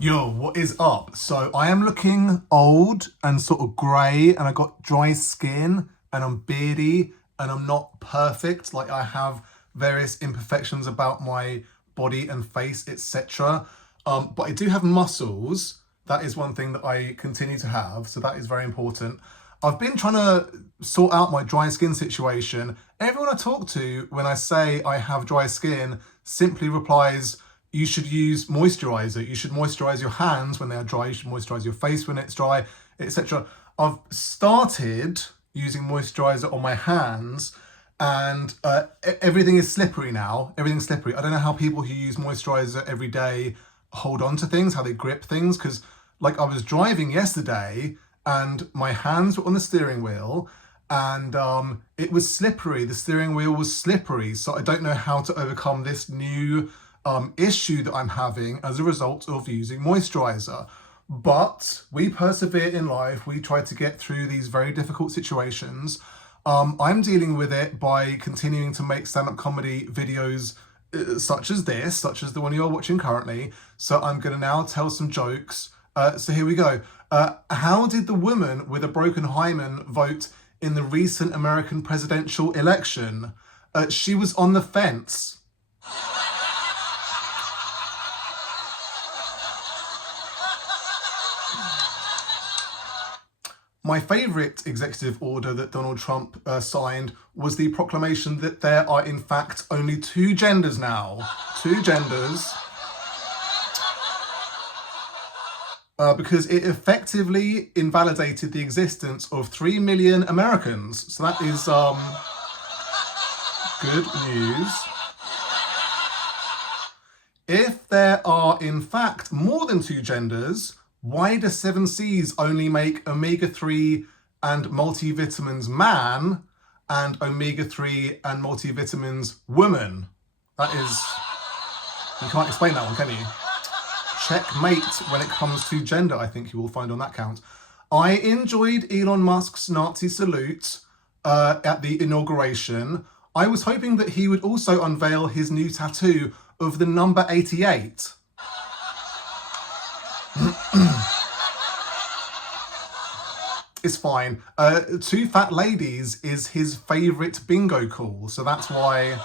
Yo, what is up? So I am looking old and sort of grey, and I got dry skin, and I'm beardy, and I'm not perfect. Like I have various imperfections about my body and face, etc. But I do have muscles. That is one thing that I continue to have, so that is very important. I've been trying to sort out my dry skin situation. Everyone I talk to, when I say I have dry skin, simply replies, you should use moisturizer. You should moisturize your hands when they are dry. You should moisturize your face when it's dry, etc. I've started using moisturizer on my hands, and everything is slippery now. Everything's slippery. I don't know how people who use moisturizer every day hold on to things, how they grip things. Because, like, I was driving yesterday and my hands were on the steering wheel, and it was slippery. The steering wheel was slippery. So I don't know how to overcome this new issue that I'm having as a result of using moisturizer. But we persevere in life. We try to get through these very difficult situations. I'm dealing with it by continuing to make stand-up comedy videos such as this, such as the one you're watching currently. So I'm going to now tell some jokes. So here we go. How did the woman with a broken hymen vote in the recent American presidential election? She was on the fence. My favourite executive order that Donald Trump signed was the proclamation that there are, in fact, only two genders now. Two genders. Because it effectively invalidated the existence of 3 million Americans. So that is good news. If there are, in fact, more than two genders, why do Seven Seas only make omega-3 and multivitamins man and omega-3 and multivitamins woman? That is, you can't explain that one, can you? Checkmate when it comes to gender, I think you will find on that count. I enjoyed Elon Musk's Nazi salute at the inauguration. I was hoping that he would also unveil his new tattoo of the number 88. It's fine. Two fat ladies is his favourite bingo call, so that's why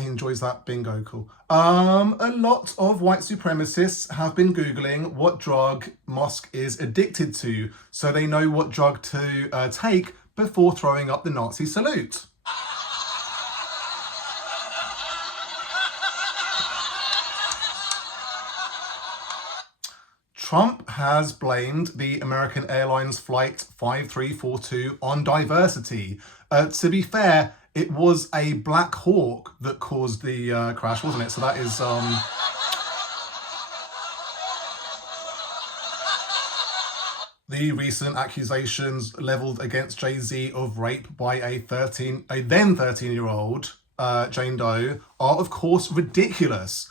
he enjoys that bingo call. A lot of white supremacists have been Googling what drug Musk is addicted to, so they know what drug to take before throwing up the Nazi salute. Trump has blamed the American Airlines Flight 5342 on diversity. To be fair, it was a Black Hawk that caused the crash, wasn't it? So that is the recent accusations leveled against Jay-Z of rape by a then 13-year-old Jane Doe are of course ridiculous.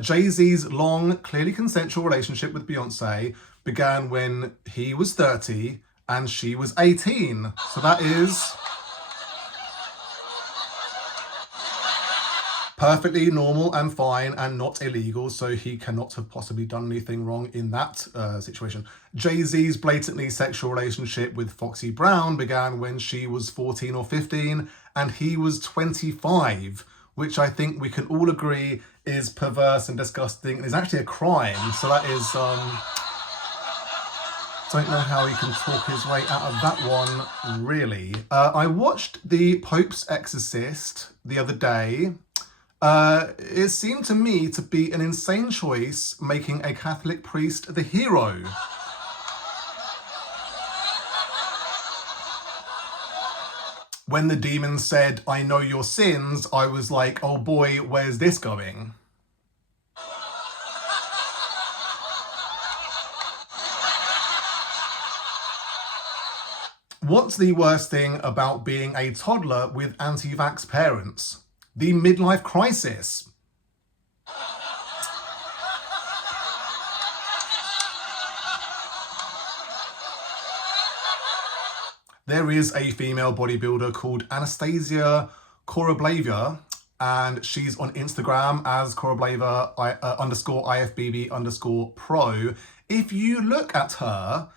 Jay-Z's long, clearly consensual relationship with Beyonce began when he was 30 and she was 18. So that is perfectly normal and fine and not illegal, so he cannot have possibly done anything wrong in that situation. Jay-Z's blatantly sexual relationship with Foxy Brown began when she was 14 or 15 and he was 25, which I think we can all agree is perverse and disgusting and is actually a crime. So that is, don't know how he can talk his way out of that one, really. I watched The Pope's Exorcist the other day. It seemed to me to be an insane choice, making a Catholic priest the hero. When the demon said, "I know your sins," I was like, oh boy, where's this going? What's the worst thing about being a toddler with anti-vax parents? The midlife crisis. There is a female bodybuilder called Anastasia Koroblavia. and she's on Instagram as Korableva underscore IFBB underscore pro. If you look at her,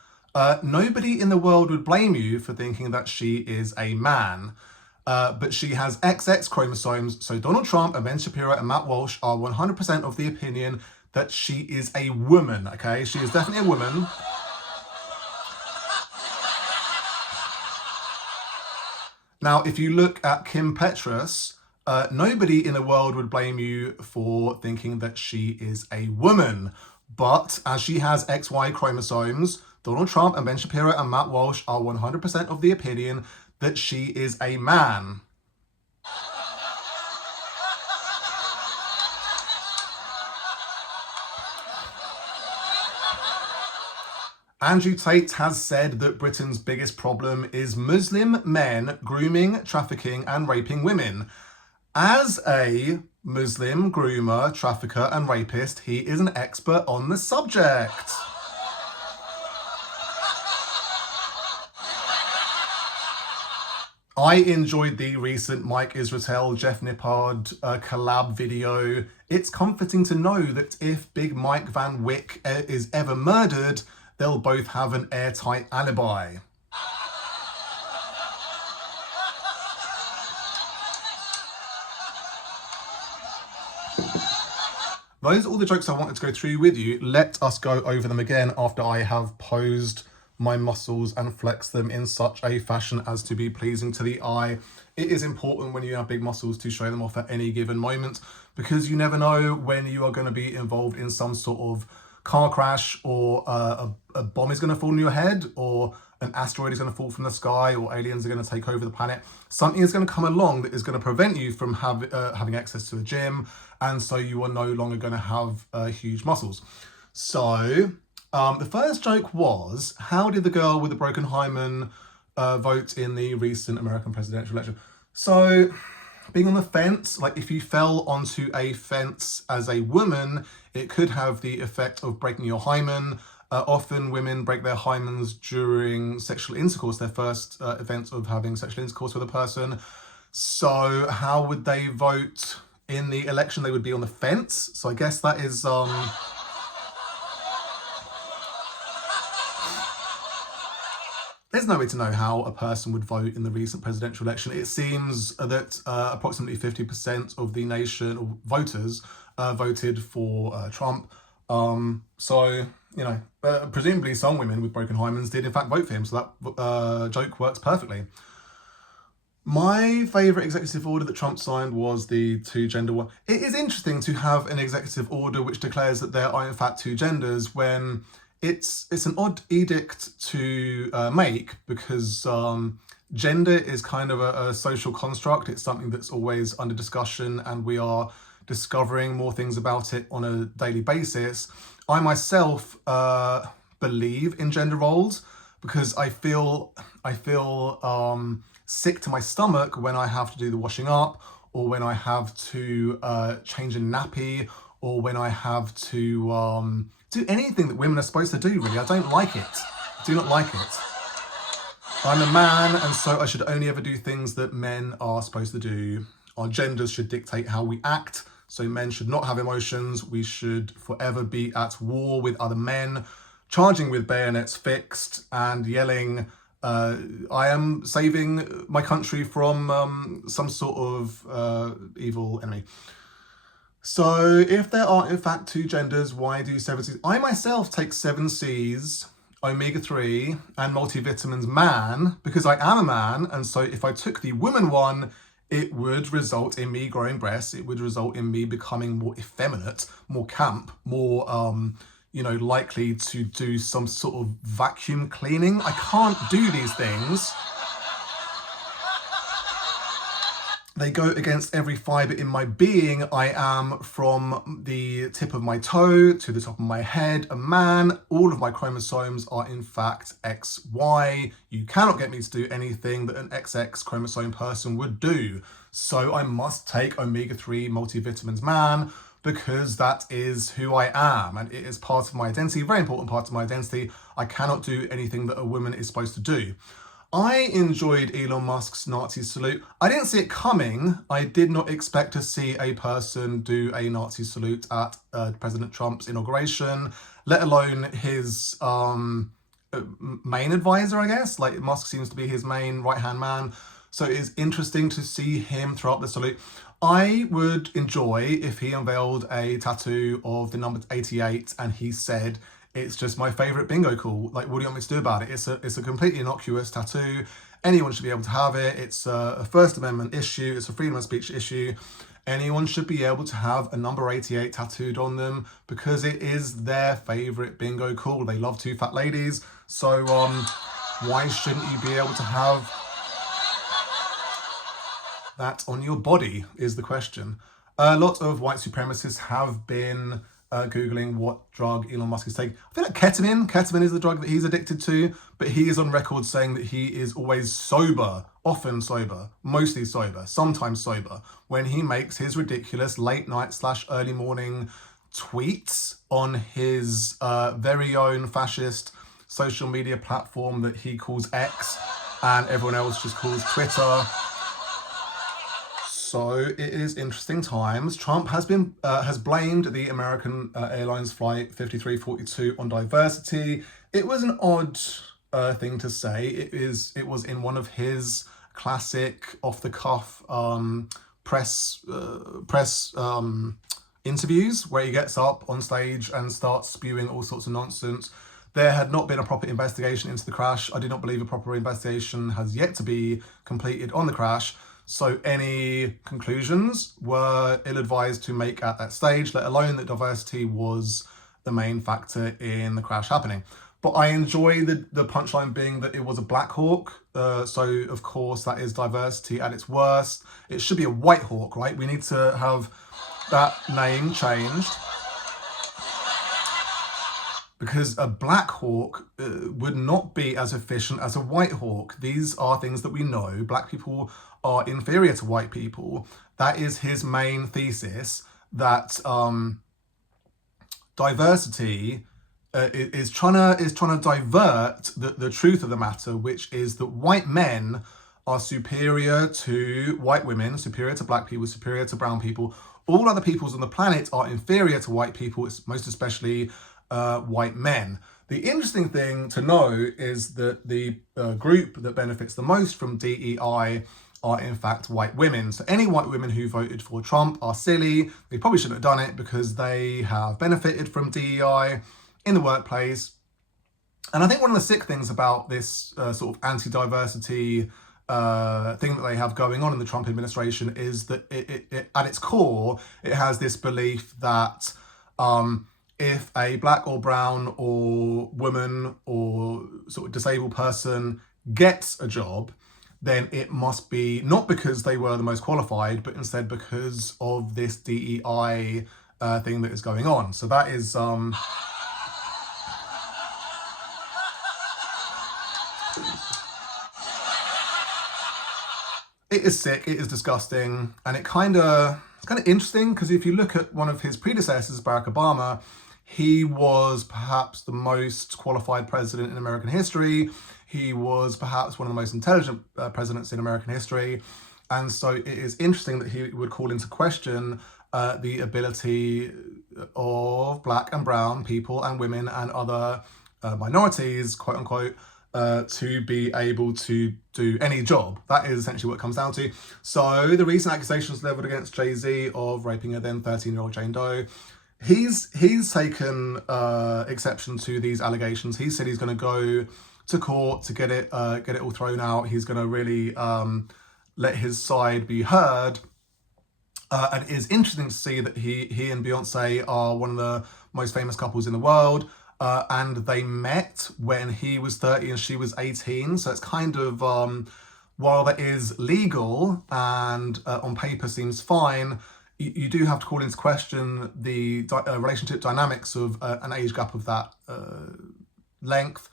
nobody in the world would blame you for thinking that she is a man. But she has XX chromosomes, so Donald Trump and Ben Shapiro and Matt Walsh are 100% of the opinion that she is a woman, okay? She is definitely a woman. Now, if you look at Kim Petras, nobody in the world would blame you for thinking that she is a woman. But as she has XY chromosomes, Donald Trump and Ben Shapiro and Matt Walsh are 100% of the opinion that she is a man. Andrew Tate has said that Britain's biggest problem is Muslim men grooming, trafficking, and raping women. As a Muslim groomer, trafficker, and rapist, he is an expert on the subject. I enjoyed the recent Mike Israetel, Jeff Nippard collab video. It's comforting to know that if Big Mike Van Wyck is ever murdered, they'll both have an airtight alibi. Those are all the jokes I wanted to go through with you. Let us go over them again after I have posed my muscles and flex them in such a fashion as to be pleasing to the eye. It is important when you have big muscles to show them off at any given moment, because you never know when you are going to be involved in some sort of car crash, or a bomb is going to fall on your head, or an asteroid is going to fall from the sky, or aliens are going to take over the planet. Something is going to come along that is going to prevent you from having access to a gym, and so you are no longer going to have huge muscles. So the first joke was, how did the girl with the broken hymen vote in the recent American presidential election? So being on the fence, like if you fell onto a fence as a woman, it could have the effect of breaking your hymen. Often women break their hymens during sexual intercourse, their first event of having sexual intercourse with a person. So how would they vote in the election? They would be on the fence. So I guess that is... There's no way to know how a person would vote in the recent presidential election. It seems that approximately 50% of the nation, or voters, voted for Trump. So, you know, presumably some women with broken hymens did in fact vote for him. So that joke works perfectly. My favourite executive order that Trump signed was the two-gender one. It is interesting to have an executive order which declares that there are in fact two genders, when it's an odd edict to make, because gender is kind of a social construct. It's something that's always under discussion, and we are discovering more things about it on a daily basis. I myself believe in gender roles, because I feel sick to my stomach when I have to do the washing up, or when I have to change a nappy, or when I have to do anything that women are supposed to do, really. I don't like it. I do not like it. I'm a man, and so I should only ever do things that men are supposed to do. Our genders should dictate how we act, so men should not have emotions. We should forever be at war with other men, charging with bayonets fixed and yelling, I am saving my country from some sort of evil enemy. So if there are in fact two genders, why do 7 C's? I myself take 7 C's, omega-3 and multivitamins man, because I am a man, and so if I took the woman one, it would result in me growing breasts. It would result in me becoming more effeminate, more camp, more likely to do some sort of vacuum cleaning. I can't do these things. They go against every fibre in my being. I am, from the tip of my toe to the top of my head, a man. All of my chromosomes are in fact XY. You cannot get me to do anything that an XX chromosome person would do. So I must take omega-3 multivitamins man, because that is who I am, and it is part of my identity, very important part of my identity. I cannot do anything that a woman is supposed to do. I enjoyed Elon Musk's Nazi salute. I didn't see it coming. I did not expect to see a person do a Nazi salute at President Trump's inauguration, let alone his main advisor, I guess. Like, Musk seems to be his main right-hand man. So it is interesting to see him throw up the salute. I would enjoy if he unveiled a tattoo of the number 88 and he said, "It's just my favorite bingo call. Like, what do you want me to do about it? It's a completely innocuous tattoo. Anyone should be able to have it. It's a First Amendment issue. It's a freedom of speech issue. Anyone should be able to have a number 88 tattooed on them because it is their favorite bingo call. They love two fat ladies. So why shouldn't you be able to have that on your body is the question." A lot of white supremacists have been Googling what drug Elon Musk is taking. I feel like ketamine is the drug that he's addicted to, but he is on record saying that he is always sober, often sober, mostly sober, sometimes sober, when he makes his ridiculous late night / early morning tweets on his very own fascist social media platform that he calls X and everyone else just calls Twitter. So it is interesting times. Trump has blamed the American Airlines Flight 5342 on diversity. It was an odd thing to say. It was in one of his classic off the cuff press interviews where he gets up on stage and starts spewing all sorts of nonsense. There had not been a proper investigation into the crash. I do not believe a proper investigation has yet to be completed on the crash. So any conclusions were ill-advised to make at that stage, let alone that diversity was the main factor in the crash happening. But I enjoy the punchline being that it was a Black Hawk. So, of course, that is diversity at its worst. It should be a White Hawk, right? We need to have that name changed. Because a Black Hawk would not be as efficient as a White Hawk. These are things that we know. Black people are inferior to white people. That is his main thesis, that diversity is trying to divert the truth of the matter, which is that white men are superior to white women, superior to black people, superior to brown people. All other peoples on the planet are inferior to white people, most especially white men. The interesting thing to know is that the group that benefits the most from DEI are in fact white women. So any white women who voted for Trump are silly. They probably shouldn't have done it because they have benefited from DEI in the workplace. And I think one of the sick things about this sort of anti-diversity thing that they have going on in the Trump administration is that it at its core, it has this belief that if a black or brown or woman or sort of disabled person gets a job, then it must be not because they were the most qualified, but instead because of this DEI thing that is going on. So that is it is sick, it is disgusting, and it's kind of interesting because if you look at one of his predecessors, Barack Obama, he was perhaps the most qualified president in American history. He was perhaps one of the most intelligent presidents in American history. And so it is interesting that he would call into question the ability of black and brown people and women and other minorities, quote unquote, to be able to do any job. That is essentially what it comes down to. So the recent accusations leveled against Jay-Z of raping a then 13-year-old Jane Doe, he's taken exception to these allegations. He said he's going to go to court to get it all thrown out. He's going to really let his side be heard. And it is interesting to see that he and Beyonce are one of the most famous couples in the world. And they met when he was 30 and she was 18. So it's kind of, while that is legal and on paper seems fine, you do have to call into question the relationship dynamics of an age gap of that length.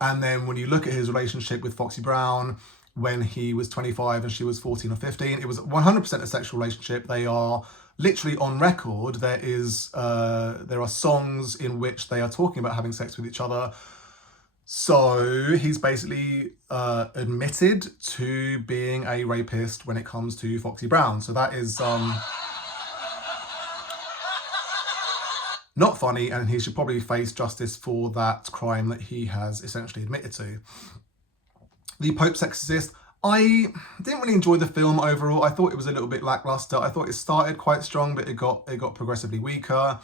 And then when you look at his relationship with Foxy Brown, when he was 25 and she was 14 or 15, it was 100% a sexual relationship. They are literally on record. There are songs in which they are talking about having sex with each other. So he's basically admitted to being a rapist when it comes to Foxy Brown. So that is not funny, and he should probably face justice for that crime that he has essentially admitted to. The Pope's Exorcist. I didn't really enjoy the film overall. I thought it was a little bit lackluster. I thought it started quite strong, but it got progressively weaker.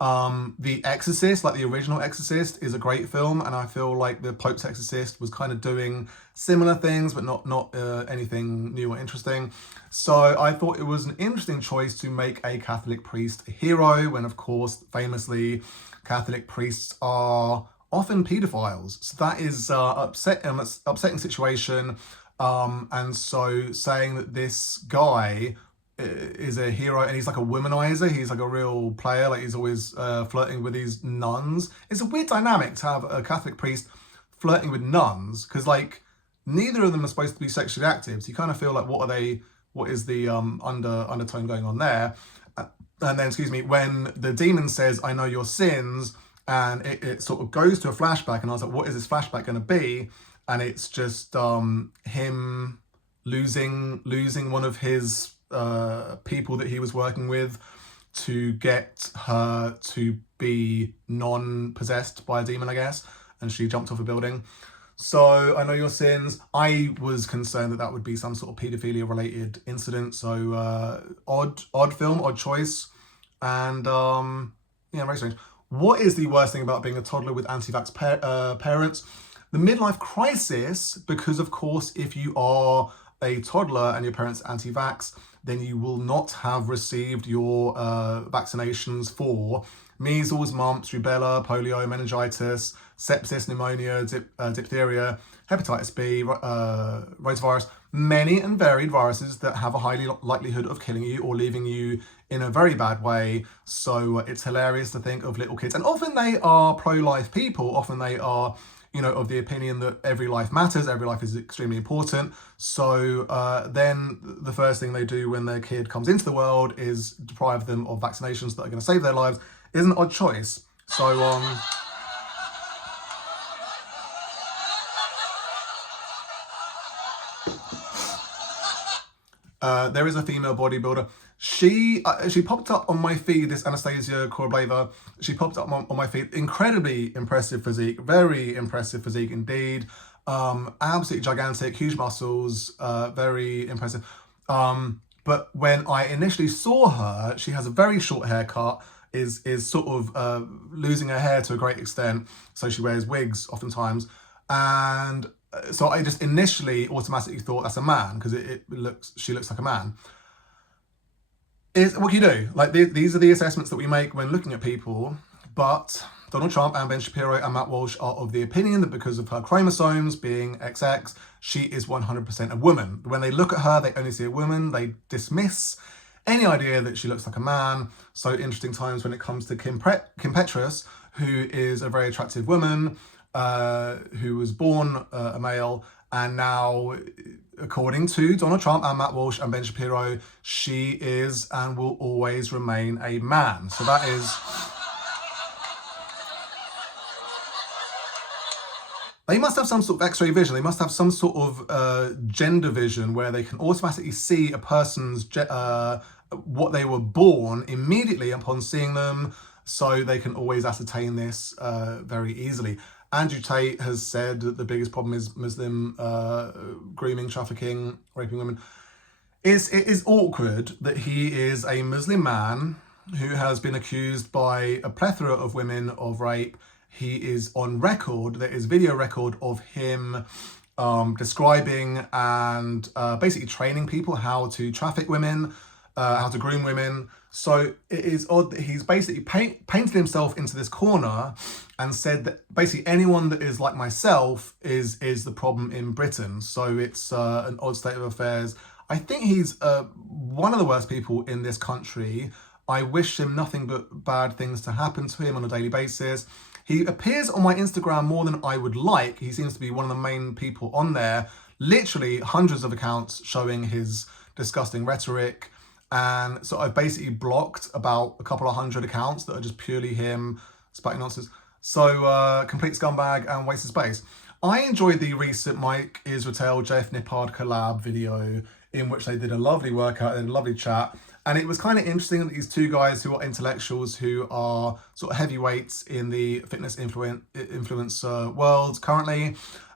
The Exorcist, like the original Exorcist, is a great film, and I feel like the Pope's Exorcist was kind of doing similar things, but not anything new or interesting. So I thought it was an interesting choice to make a Catholic priest a hero, when of course, famously, Catholic priests are often paedophiles. So that is upsetting situation. And so saying that this guy is a hero and he's like a womanizer, he's like a real player, like he's always flirting with these nuns. It's a weird dynamic to have a Catholic priest flirting with nuns, because like neither of them are supposed to be sexually active, so you kind of feel like what is the undertone going on there. And then, excuse me, when the demon says, "I know your sins," and it sort of goes to a flashback, and I was like, what is this flashback going to be? And it's just him losing one of his people that he was working with to get her to be non-possessed by a demon, I guess, and she jumped off a building. So I know your sins. I was concerned that would be some sort of paedophilia related incident. So odd film, odd choice, and yeah, very strange. What is the worst thing about being a toddler with anti-vax parents? The midlife crisis, because of course, if you are a toddler and your parents are anti-vax, then you will not have received your vaccinations for measles, mumps, rubella, polio, meningitis, sepsis, pneumonia, diphtheria, hepatitis B, rotavirus, many and varied viruses that have a high likelihood of killing you or leaving you in a very bad way. So it's hilarious to think of little kids, and often they are pro-life people, often they are, you know, of the opinion that every life matters, every life is extremely important. So then the first thing they do when their kid comes into the world is deprive them of vaccinations that are going to save their lives. Is an odd choice. So there is a female bodybuilder. She popped up on my feed, this Anastasia Korobleva. She popped up on my feed. Incredibly impressive physique, very impressive physique indeed. Absolutely gigantic, huge muscles, very impressive. But when I initially saw her, she has a very short haircut, is sort of losing her hair to a great extent, so she wears wigs oftentimes, and so I just initially automatically thought that's a man, because she looks like a man. What can you do? Like these are the assessments that we make when looking at people. But Donald Trump and Ben Shapiro and Matt Walsh are of the opinion that because of her chromosomes being XX, she is 100% a woman. When they look at her, they only see a woman. They dismiss any idea that she looks like a man. So interesting times when it comes to Kim Petras, who is a very attractive woman, who was born a male, and now, according to Donald Trump and Matt Walsh and Ben Shapiro, she is and will always remain a man. So that is... They must have some sort of X-ray vision. They must have some sort of gender vision where they can automatically see a person's what they were born immediately upon seeing them, so they can always ascertain this very easily. Andrew Tate has said that the biggest problem is Muslim grooming, trafficking, raping women. It is awkward that he is a Muslim man who has been accused by a plethora of women of rape. He is on record, there is video record of him describing and basically training people how to traffic women, how to groom women. So it is odd that he's basically painted himself into this corner and said that basically anyone that is like myself is the problem in Britain. So it's an odd state of affairs. I think he's one of the worst people in this country. I wish him nothing but bad things to happen to him on a daily basis. He appears on my Instagram more than I would like. He seems to be one of the main people on there. Literally hundreds of accounts showing his disgusting rhetoric. And so I've basically blocked about a couple of hundred accounts that are just purely him spouting nonsense. So Complete Scumbag and Wasted Space. I enjoyed the recent Mike Israel Jeff Nippard collab video in which they did a lovely workout and a lovely chat. And it was kind of interesting that these two guys who are intellectuals, who are sort of heavyweights in the fitness influencer world currently.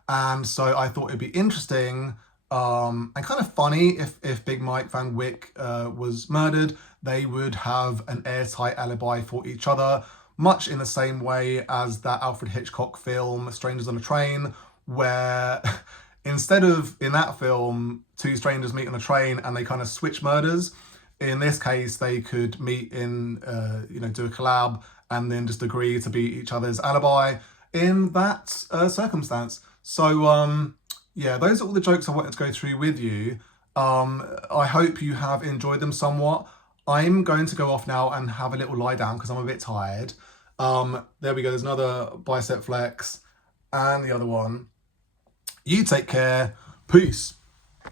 And so I thought it'd be interesting and kind of funny if Big Mike Van Wyck was murdered. They would have an airtight alibi for each other, much in the same way as that Alfred Hitchcock film, Strangers on a Train, where instead of in that film, two strangers meet on a train and they kind of switch murders. In this case, they could meet in, do a collab and then just agree to be each other's alibi in that circumstance. So, yeah, those are all the jokes I wanted to go through with you. I hope you have enjoyed them somewhat. I'm going to go off now and have a little lie down because I'm a bit tired. There we go. There's another bicep flex and the other one. You take care. Peace.